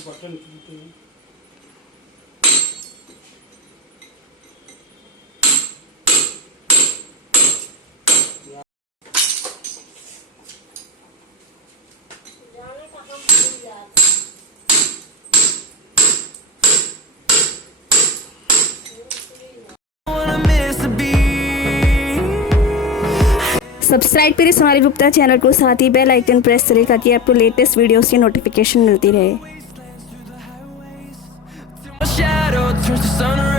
बटन खींचते हैं। सब्सक्राइब करें हमारे गुप्ता चैनल को, साथ ही बेल आइकन प्रेस करें ताकि आपको लेटेस्ट वीडियोस की नोटिफिकेशन मिलती रहे। shadow turns to sun